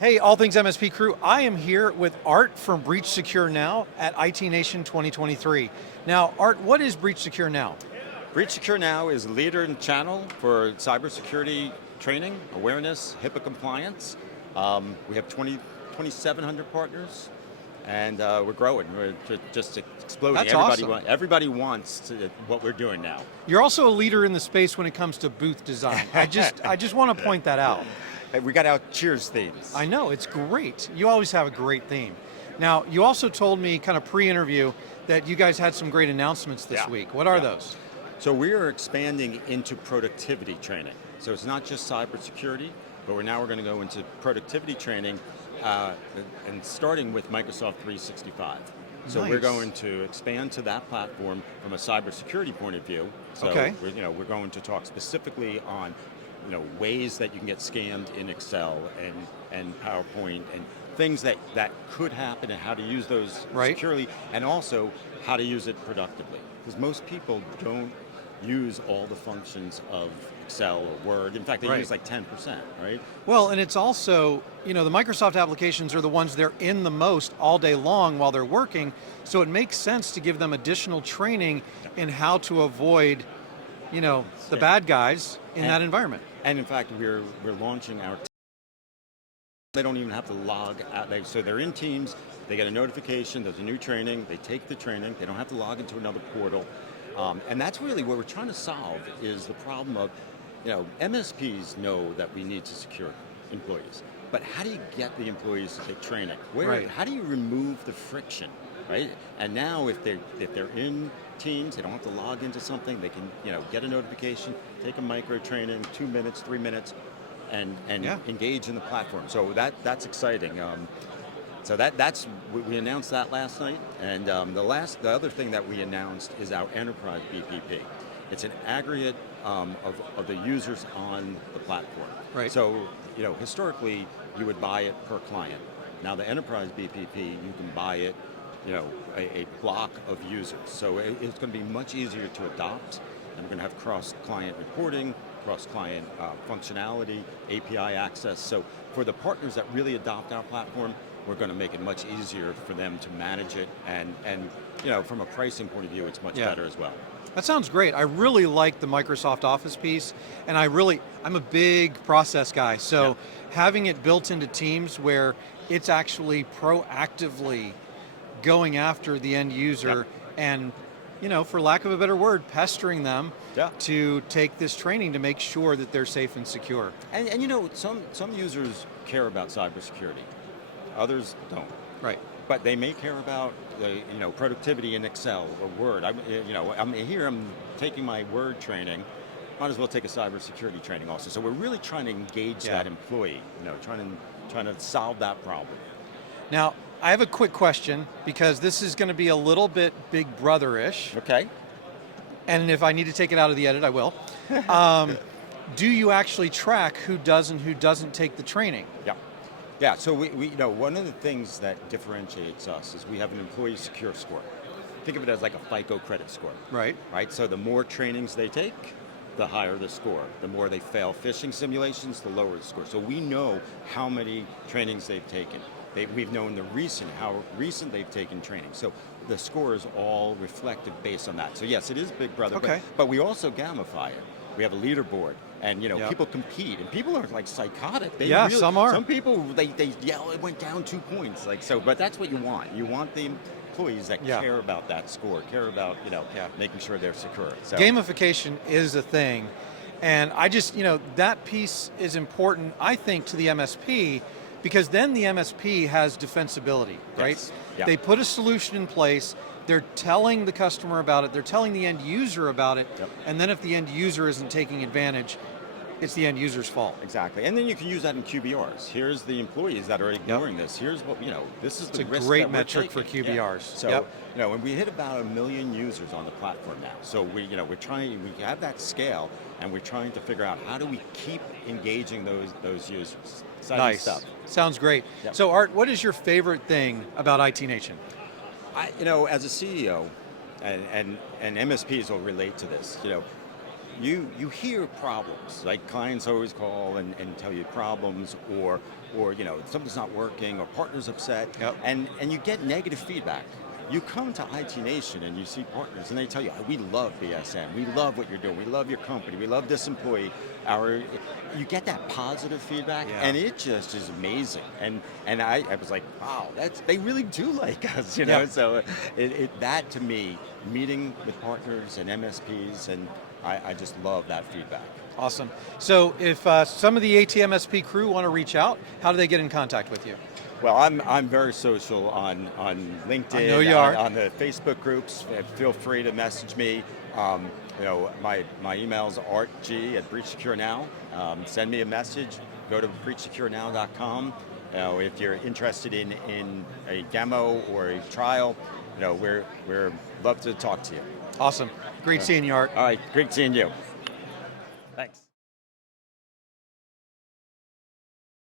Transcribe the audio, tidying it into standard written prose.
Hey, All Things MSP crew, I am here with Art from Breach Secure Now at IT Nation 2023. Now, Art, what is Breach Secure Now? Breach Secure Now is a leader in channel for cybersecurity training, awareness, HIPAA compliance. We have 2,700 partners, and we're growing. We're just exploding. That's awesome. Everybody wants what we're doing now. You're also a leader in the space when it comes to booth design. I just want to point that out. Hey, we got our cheers themes. I know, it's great. You always have a great theme. Now, you also told me kind of pre-interview that you guys had some great announcements this week. What are those? So we are expanding into productivity training. So it's not just cybersecurity, but we're going to go into productivity training and starting with Microsoft 365. So we're going to expand to that platform from a cybersecurity point of view. So we're going to talk specifically on ways that you can get scammed in Excel and PowerPoint and things that could happen and how to use those securely, and also how to use it productively. Because most people don't use all the functions of Excel or Word. In fact, they use like 10%, right? Well, and it's also, the Microsoft applications are the ones they're in the most all day long while they're working, so it makes sense to give them additional training in how to avoid, the bad guys in that environment. And in fact, we're launching our they don't even have to log out. So they're in Teams, they get a notification, there's a new training, they take the training, they don't have to log into another portal. And that's really what we're trying to solve is the problem of, MSPs know that we need to secure employees, but how do you get the employees to take training? How do you remove the friction, right? And now if they're in Teams, they don't have to log into something, they can get a notification, take a micro training, 2 minutes, 3 minutes, and engage in the platform. So that's exciting. So we announced that last night, and the other thing that we announced is our enterprise BPP. It's an aggregate of the users on the platform. Right. So historically you would buy it per client. Now the enterprise BPP, you can buy it, a block of users. So it's going to be much easier to adopt, and we're going to have cross-client reporting, cross-client functionality, API access. So for the partners that really adopt our platform, we're going to make it much easier for them to manage it, and from a pricing point of view, it's much better as well. That sounds great. I really like the Microsoft Office piece, and I'm a big process guy, so having it built into Teams where it's actually proactively going after the end user and, for lack of a better word, pestering them to take this training to make sure that they're safe and secure. And some users care about cybersecurity, others don't. Right. But they may care about productivity in Excel or Word. I'm taking my Word training. Might as well take a cybersecurity training also. So we're really trying to engage that employee. Trying to solve that problem. Now, I have a quick question because this is going to be a little bit Big Brother-ish. Okay. And if I need to take it out of the edit, I will. Do you actually track who does and who doesn't take the training? Yeah, so we one of the things that differentiates us is we have an employee secure score. Think of it as like a FICO credit score. Right. So the more trainings they take, the higher the score. The more they fail phishing simulations, the lower the score. So we know how many trainings they've taken. We've known how recent they've taken training. So the score is all reflective based on that. So yes, it is Big Brother, but we also gamify it. We have a leaderboard, and people compete, and people are like psychotic. Some are. Some people they yell, it went down 2 points, but that's what you want. You want the employees that care about that score, care about making sure they're secure. So. Gamification is a thing, and I just that piece is important, I think, to the MSP, because then the MSP has defensibility, right? Yes. Yeah. They put a solution in place. They're telling the customer about it, they're telling the end user about it, and then if the end user isn't taking advantage, it's the end user's fault. Exactly, and then you can use that in QBRs. Here's the employees that are ignoring this. Here's what, this is the risk. It's a great metric for QBRs. So, and we hit about 1 million users on the platform now. So we have that scale, and we're trying to figure out how do we keep engaging those users. Exciting stuff. Sounds great. So Art, what is your favorite thing about IT Nation? As a CEO, and MSPs will relate to this, you hear problems, like clients always call and tell you problems, or something's not working, or partner's upset, Yep. and you get negative feedback. You come to IT Nation and you see partners and they tell you, we love BSN, we love what you're doing, we love your company, we love this employee. You get that positive feedback, Yeah. and it just is amazing. And I was like, wow, they really do like us, you know. Yeah. So that to me, meeting with partners and MSPs, and I just love that feedback. Awesome. So if some of the ATMSP crew want to reach out, how do they get in contact with you? Well, I'm very social on LinkedIn, I know you are. on the Facebook groups. Feel free to message me. My email is artg@breachsecurenow. Send me a message. Go to breachsecurenow.com. If you're interested in a demo or a trial, we're love to talk to you. Awesome. Great seeing you, Art. All right, great seeing you. Thanks.